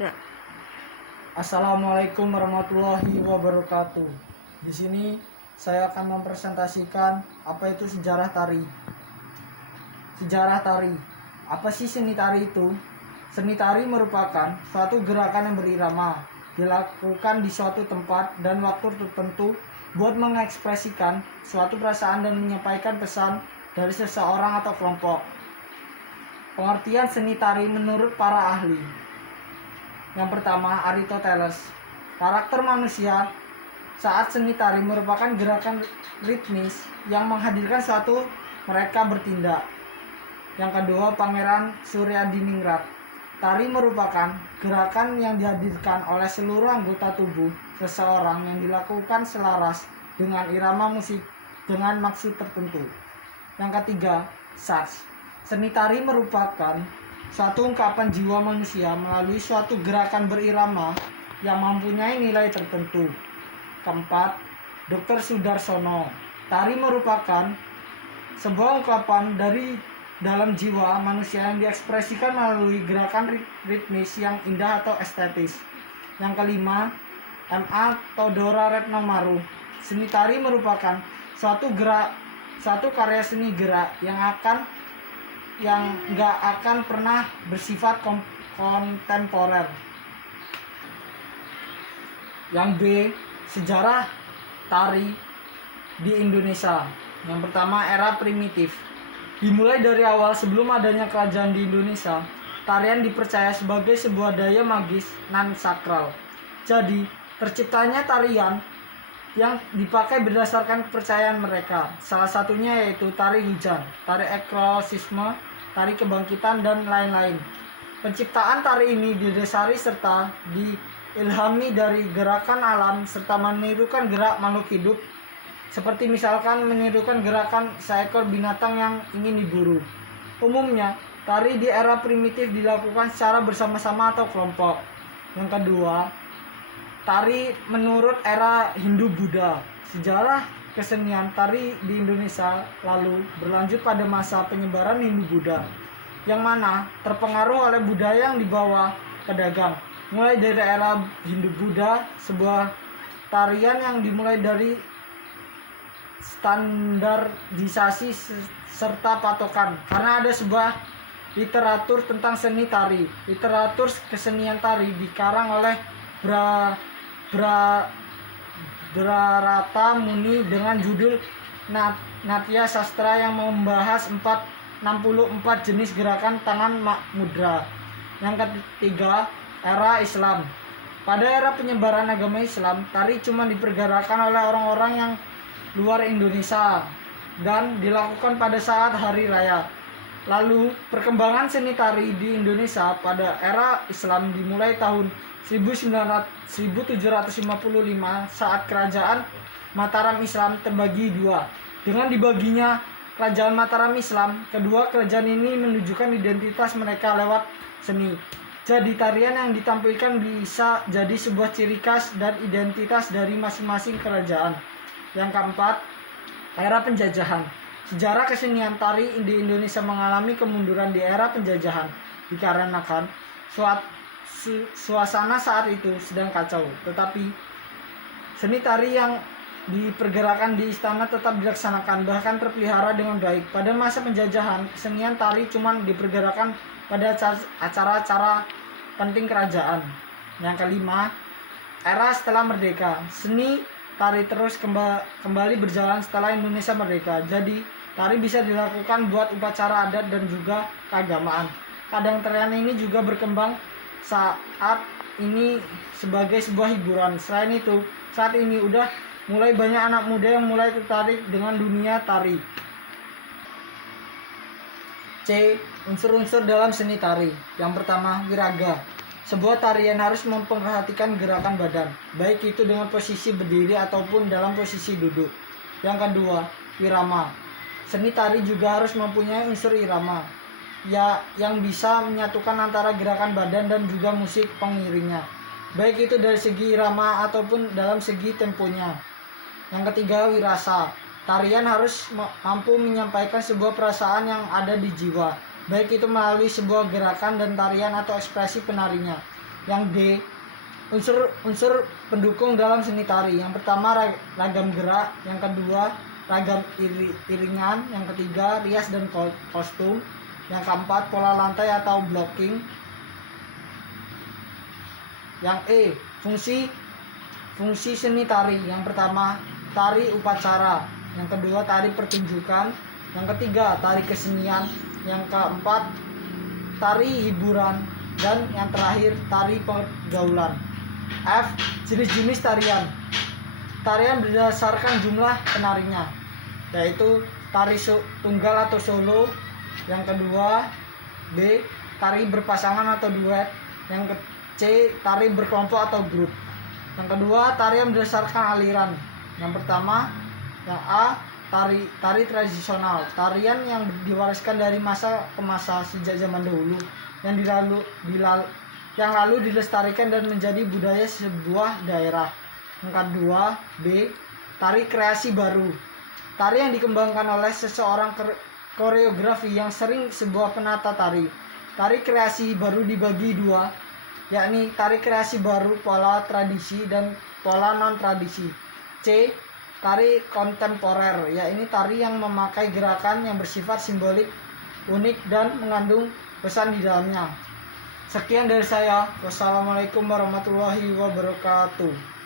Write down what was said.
Gak. Assalamualaikum warahmatullahi wabarakatuh. Di sini saya akan mempresentasikan apa itu sejarah tari. Sejarah tari. Apa sih seni tari itu? Seni tari merupakan suatu gerakan yang berirama, dilakukan di suatu tempat dan waktu tertentu buat mengekspresikan suatu perasaan dan menyampaikan pesan dari seseorang atau kelompok. Pengertian seni tari menurut para ahli. Yang pertama, Aristoteles. Karakter manusia saat seni tari merupakan gerakan ritmis yang menghadirkan suatu mereka bertindak. Yang kedua, Pangeran Suryadiningrat. Tari merupakan gerakan yang dihadirkan oleh seluruh anggota tubuh seseorang yang dilakukan selaras dengan irama musik dengan maksud tertentu. Yang ketiga, Saks. Seni tari merupakan suatu ungkapan jiwa manusia melalui suatu gerakan berirama yang mempunyai nilai tertentu. Keempat, Dr. Sudarsono. Tari merupakan sebuah ungkapan dari dalam jiwa manusia yang diekspresikan melalui gerakan ritmis yang indah atau estetis. Yang kelima, M.A. Todora Retnomaru. Seni tari merupakan suatu karya seni gerak yang nggak akan pernah bersifat kontemporer. Yang B, sejarah tari di Indonesia. Yang pertama, era primitif. Dimulai dari awal sebelum adanya kerajaan di Indonesia, tarian dipercaya sebagai sebuah daya magis non-sakral. Jadi, terciptanya tarian yang dipakai berdasarkan kepercayaan mereka. Salah satunya yaitu tari hujan, tari eksorsisme, tari kebangkitan, dan lain-lain. Penciptaan tari ini didasari serta diilhami dari gerakan alam serta menirukan gerak makhluk hidup, seperti misalkan menirukan gerakan seekor binatang yang ingin diburu. Umumnya, tari di era primitif dilakukan secara bersama-sama atau kelompok. Yang kedua, tari menurut era Hindu-Buddha. Sejarah kesenian tari di Indonesia lalu berlanjut pada masa penyebaran Hindu-Buddha, yang mana terpengaruh oleh budaya yang dibawa pedagang. Mulai dari era Hindu-Buddha, sebuah tarian yang dimulai dari standarisasi serta patokan, karena ada sebuah literatur tentang seni tari. Literatur kesenian tari dikarang oleh Brarata Muni dengan judul Natya Sastra yang membahas 64 jenis gerakan tangan mudra. Yang ketiga, era Islam. Pada era penyebaran agama Islam, tari cuma dipergerakan oleh orang-orang yang luar Indonesia dan dilakukan pada saat hari raya. Lalu perkembangan seni tari di Indonesia pada era Islam dimulai tahun 1755 saat kerajaan Mataram Islam terbagi dua. Dengan dibaginya kerajaan Mataram Islam, kedua kerajaan ini menunjukkan identitas mereka lewat seni. Jadi tarian yang ditampilkan bisa jadi sebuah ciri khas dan identitas dari masing-masing kerajaan. Yang keempat, era penjajahan. Sejarah kesenian tari di Indonesia mengalami kemunduran di era penjajahan dikarenakan suasana saat itu sedang kacau. Tetapi seni tari yang dipergerakan di istana tetap dilaksanakan, bahkan terpelihara dengan baik. Pada masa penjajahan, kesenian tari cuma dipergerakan pada acara-acara penting kerajaan. Yang kelima, era setelah merdeka. Seni tari terus kembali berjalan setelah Indonesia merdeka. Jadi, tari bisa dilakukan buat upacara adat dan juga keagamaan. Kadang tarian ini juga berkembang saat ini sebagai sebuah hiburan. Selain itu, saat ini udah mulai banyak anak muda yang mulai tertarik dengan dunia tari. C. Unsur-unsur dalam seni tari. Yang pertama, wiraga. Sebuah tarian harus memperhatikan gerakan badan, baik itu dengan posisi berdiri ataupun dalam posisi duduk. Yang kedua, irama. Seni tari juga harus mempunyai unsur irama, yang bisa menyatukan antara gerakan badan dan juga musik pengiringnya, baik itu dari segi irama ataupun dalam segi temponya. Yang ketiga, wirasa. Tarian harus mampu menyampaikan sebuah perasaan yang ada di jiwa, baik itu melalui sebuah gerakan dan tarian atau ekspresi penarinya. Yang D, unsur pendukung dalam seni tari. Yang pertama ragam gerak, yang kedua ragam iringan, yang ketiga rias dan kostum, yang keempat pola lantai atau blocking. Yang E, fungsi seni tari. Yang pertama tari upacara, yang kedua tari pertunjukan, yang ketiga tari kesenian, yang keempat tari hiburan, dan yang terakhir tari pergaulan. F, jenis-jenis tarian. Tarian berdasarkan jumlah penarinya, yaitu tari tunggal atau solo, yang kedua B, tari berpasangan atau duet, yang C, tari berkelompok atau grup. Yang kedua, tarian berdasarkan aliran. Yang pertama, yang A, tari tradisional, tarian yang diwariskan dari masa ke masa sejak zaman dahulu, yang lalu dilestarikan dan menjadi budaya sebuah daerah. Yang kedua, B, tari kreasi baru, tari yang dikembangkan oleh seseorang koreografi yang sering sebuah penata tari. Tari kreasi baru dibagi dua, yakni tari kreasi baru pola tradisi dan pola non tradisi. C, tari kontemporer, yaitu tari yang memakai gerakan yang bersifat simbolik, unik, dan mengandung pesan di dalamnya. Sekian dari saya. Wassalamualaikum warahmatullahi wabarakatuh.